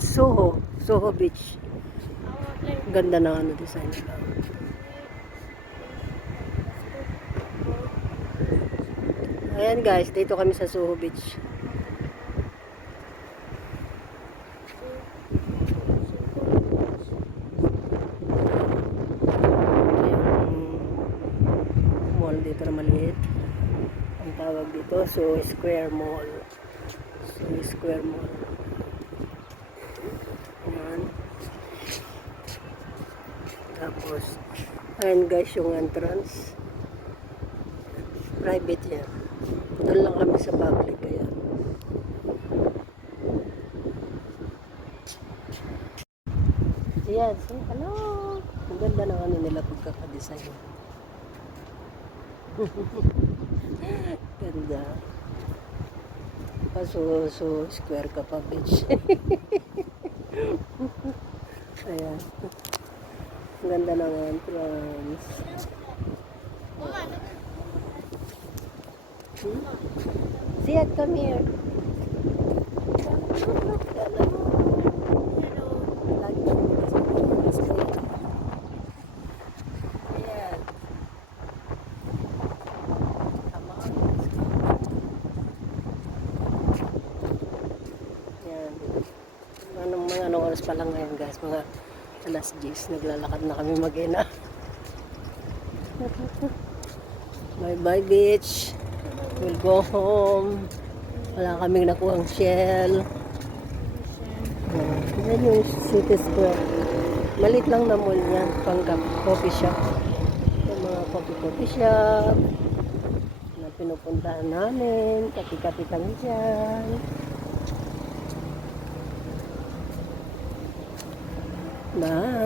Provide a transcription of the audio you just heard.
Soho Beach. Ganda ng ano design nila. Ayan guys, dito kami sa Soho Beach. Mall dito na maliit. Ang tawag dito, Soho Square Mall. Soho Square Mall. Ayan. Tapos, ayan guys yung entrance. Private yan. Doon lang kami sa public kaya. Ayan, say hello. Ang ganda ng ano nila pagkakadesign. Ganda. So square ka pa, beach. Ayan. Ganda ng entrance. Siad, come here. Ayan. Anong oras pa lang ngayon guys, mga alas 10, naglalakad na kami mag-ina. Bye bye beach, we'll go home. Wala kaming nakuhang shell. Yan yung City Square, malit lang na mall yan, pang coffee shop. Yung mga coffee shop na pinupuntahan namin, kapi-kapi kami dyan. Bye.